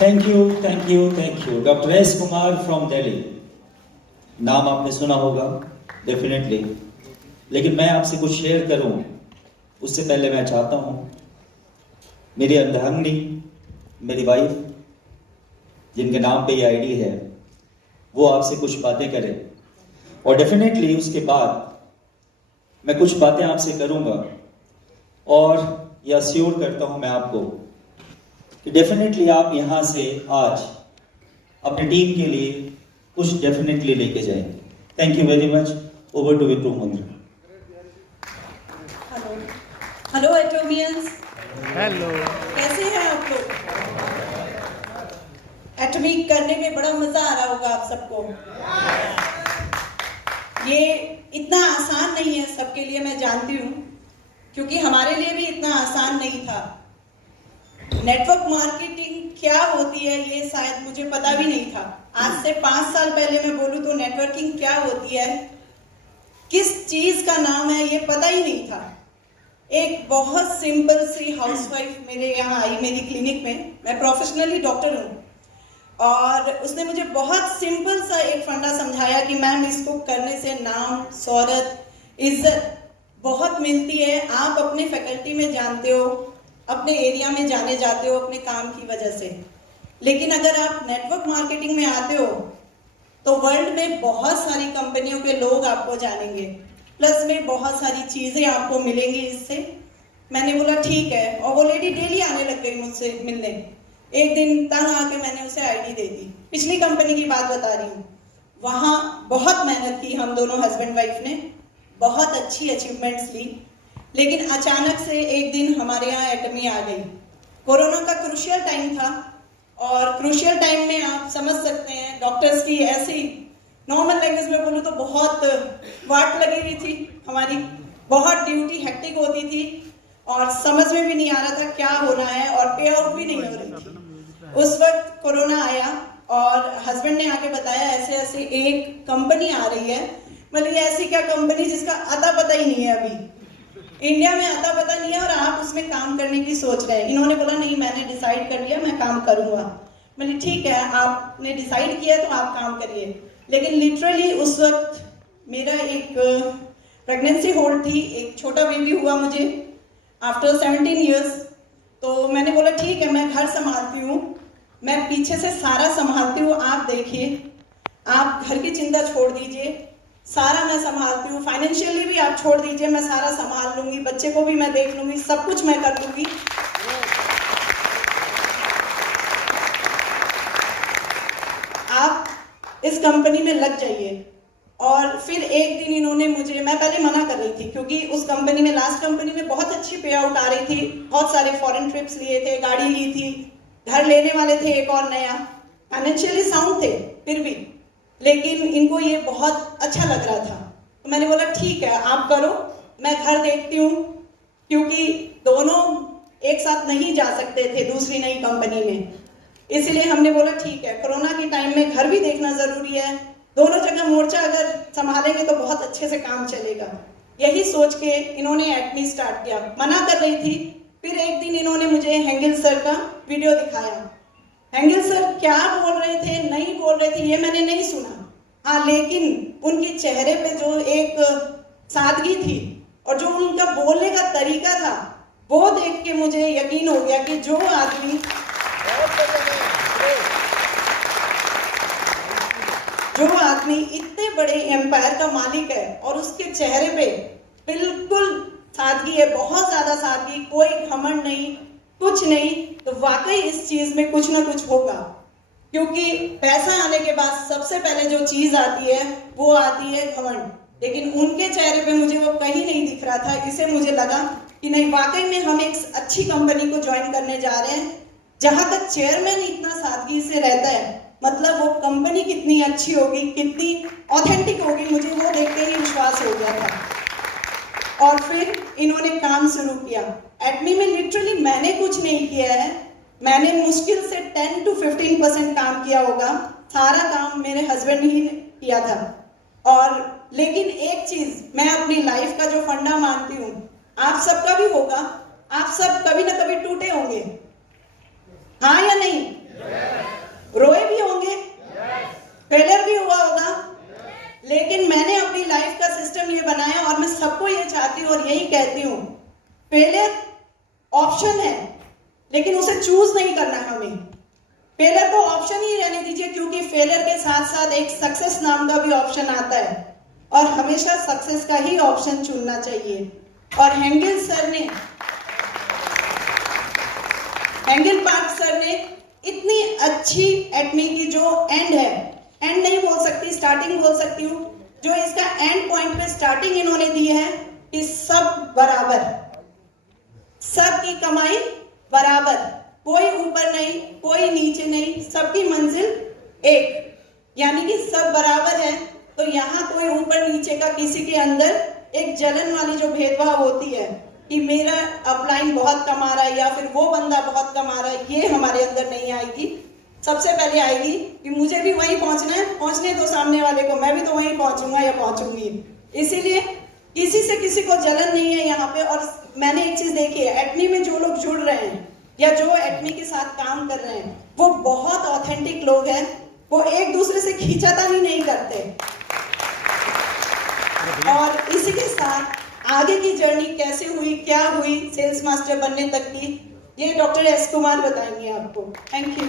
Thank you doctor S Kumar from Delhi. नाम आपने सुना होगा डेफिनेटली, लेकिन मैं आपसे कुछ शेयर करूं उससे पहले मैं चाहता हूं मेरी अर्धांगिनी, मेरी वाइफ, जिनके नाम पे ये आईडी है, वो आपसे कुछ बातें करें और डेफिनेटली उसके बाद मैं कुछ बातें आपसे करूंगा और यह अश्योर करता हूं मैं आपको कि डेफिनेटली आप यहां से आज अपनी टीम के लिए कुछ डेफिनेटली लेके जाएंगे। Thank you very much. Over to Wipro Mundra. Hello atomians. Hello, कैसे हैं आप लोग? एटॉमिक करने में बड़ा मजा आ रहा होगा आप सबको। ये इतना आसान नहीं है सबके लिए, मैं जानती हूँ, क्योंकि हमारे लिए भी इतना आसान नहीं था। नेटवर्क मार्केटिंग क्या होती है ये शायद मुझे पता भी नहीं था। आज से 5 साल पहले मैं बोलूँ तो नेटवर्किंग क्या होती है, किस चीज का नाम है, ये पता ही नहीं था। एक बहुत सिंपल सी हाउसवाइफ मेरे यहाँ आई मेरी क्लिनिक में। मैं प्रोफेशनली डॉक्टर हूँ और उसने मुझे बहुत सिंपल सा एक फंडा समझाया कि मैम इसको करने से नाम, शोहरत, इज्जत बहुत मिलती है। आप अपने फैकल्टी में जानते हो, अपने एरिया में जाने जाते हो अपने काम की वजह से, लेकिन अगर आप नेटवर्क मार्केटिंग में आते हो तो वर्ल्ड में बहुत सारी कंपनियों के लोग आपको जानेंगे, प्लस में बहुत सारी चीजें आपको मिलेंगी इससे। मैंने बोला ठीक है, और वो लेडी डेली आने लग गई मुझसे मिलने। एक दिन तंग आके मैंने उसे आईडी दे दी। पिछली कंपनी की बात बता रही हूँ। वहां बहुत मेहनत की हम दोनों हस्बैंड वाइफ ने, बहुत अच्छी अचीवमेंट्स ली, लेकिन अचानक से एक दिन हमारे यहाँ एटमी आ गई। कोरोना का क्रूशियल टाइम था और क्रूशियल टाइम में आप समझ सकते हैं डॉक्टर्स की ऐसी, नॉर्मल लैंग्वेज में बोलूँ तो बहुत वाट लगी हुई थी हमारी, बहुत ड्यूटी हेक्टिक होती थी और समझ में भी नहीं आ रहा था क्या होना है और पे आउट भी नहीं हो रही थी। उस वक्त कोरोना आया और हस्बैंड ने आके बताया ऐसे ऐसे एक कंपनी आ रही है। मतलब ये ऐसी क्या कंपनी जिसका अता पता ही नहीं है, अभी इंडिया में अता पता नहीं है और आप उसमें काम करने की सोच रहे हैं। इन्होंने बोला नहीं, मैंने डिसाइड कर लिया, मैं काम करूंगा। मैंने ठीक है, आपने डिसाइड किया तो आप काम करिए। लेकिन लिटरली उस वक्त मेरा एक प्रेगनेंसी होल्ड थी, एक छोटा बेबी हुआ मुझे आफ्टर 17 ईयर्स। तो मैंने बोला ठीक है, मैं घर संभालती हूँ, मैं पीछे से सारा संभालती हूँ, आप देखिए, आप घर की चिंता छोड़ दीजिए, सारा मैं संभालती हूँ, फाइनेंशियली भी आप छोड़ दीजिए, मैं सारा संभाल लूंगी, बच्चे को भी मैं देख लूंगी, सब कुछ मैं कर लूंगी। आप इस कंपनी में लग जाइए। और फिर एक दिन इन्होंने मुझे, मैं पहले मना कर रही थी क्योंकि उस कंपनी में, लास्ट कंपनी में बहुत अच्छी पे आउट आ रही थी, बहुत सारे फॉरेन ट्रिप्स लिए थे, गाड़ी ली थी, घर लेने वाले थे एक और नया, फाइनेंशियली साउंड थे फिर भी, लेकिन इनको ये बहुत अच्छा लग रहा था। तो मैंने बोला ठीक है आप करो, मैं घर देखती हूँ, क्योंकि दोनों एक साथ नहीं जा सकते थे दूसरी नई कंपनी में। इसलिए हमने बोला ठीक है, कोरोना के टाइम में घर भी देखना जरूरी है, दोनों जगह मोर्चा अगर संभालेंगे तो बहुत अच्छे से काम चलेगा। यही सोच के इन्होंने एटमी स्टार्ट किया। मना कर रही थी, फिर एक दिन इन्होंने मुझे हेंगल सर का वीडियो दिखाया। हेंगल सर क्या बोल रहे थे, नहीं बोल रहे थे, ये मैंने नहीं सुना। हाँ, लेकिन उनके चेहरे पे जो एक सादगी थी और जो उनका बोलने का तरीका था, वो देख के मुझे यकीन हो गया कि जो आदमी इतने बड़े एम्पायर का मालिक है और उसके चेहरे पे बिल्कुल सादगी है, बहुत ज्यादा सादगी, कोई घमंड नहीं, कुछ नहीं, तो वाकई इस चीज में कुछ ना कुछ होगा। क्योंकि पैसा आने के बाद सबसे पहले जो चीज आती है वो आती है घमंड, लेकिन उनके चेहरे पे मुझे वो कहीं नहीं दिख रहा था। इसे मुझे लगा कि नहीं, वाकई में हम एक अच्छी कंपनी को ज्वाइन करने जा रहे हैं। जहां तक चेयरमैन इतना सादगी से रहता है, मतलब वो कंपनी कितनी अच्छी होगी, कितनी ऑथेंटिक होगी, मुझे वो देख के ही विश्वास हो गया था। और फिर इन्होंने काम शुरू किया। एटमी में लिटरली मैंने कुछ नहीं किया है, मैंने मुश्किल से 10 to 15% काम किया होगा, सारा काम मेरे हस्बैंड ही ने किया था। और लेकिन एक चीज मैं अपनी लाइफ का जो फंडा मानती हूँ, आप सबका भी होगा, आप सब कभी ना कभी टूटे होंगे, हाँ या नहीं? फेलियर को ऑप्शन ही रहने दीजिए, क्योंकि फेलियर के साथ साथ एक सक्सेस नाम का भी ऑप्शन आता है और हमेशा सक्सेस का ही ऑप्शन चुनना चाहिए। और हेंगल पार्क सर ने इतनी अच्छी एटमी की जो एंड है, एंड नहीं बोल सकती, स्टार्टिंग बोल सकती हूँ, जो इसका एंड पॉइंट पे स्टार्टिंग इन्होंने दी है कि सब बराबर, सबकी कमाई बराबर, कोई ऊपर नहीं कोई नीचे नहीं, सबकी मंजिल एक, यानी कि सब बराबर है। तो यहाँ कोई ऊपर नीचे का किसी के अंदर एक जलन वाली जो भेदभाव होती है कि मेरा अपलाइन बहुत कमा रहा है या फिर वो बंदा बहुत कमा रहा है, ये हमारे अंदर नहीं आएगी। सबसे पहले आएगी कि मुझे भी वहीं पहुंचना है, पहुंचने दो सामने वाले को, मैं भी तो वहीं पहुंचूंगा या पहुंचूंगी। इसीलिए किसी से किसी को जलन नहीं है यहाँ पे। और मैंने एक चीज देखी है, एटमी में जो लोग जुड़ रहे हैं या जो एटमी के साथ काम कर रहे हैं, वो बहुत ऑथेंटिक लोग हैं, वो एक दूसरे से खींचातानी नहीं करते। और इसी के साथ आगे की जर्नी कैसे हुई, क्या हुई सेल्स मास्टर बनने तक की, ये डॉक्टर एस कुमार बताएंगे आपको। Thank you.